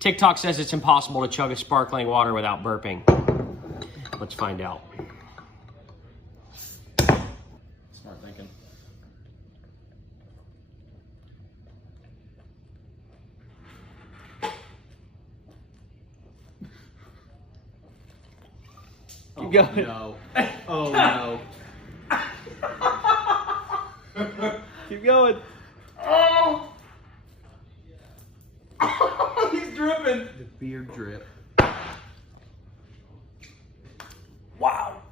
TikTok says it's impossible to chug a sparkling water without burping. Let's find out. Smart thinking. Keep going. No. Oh no. Keep going. Oh! He's dripping. The beer drip. Wow.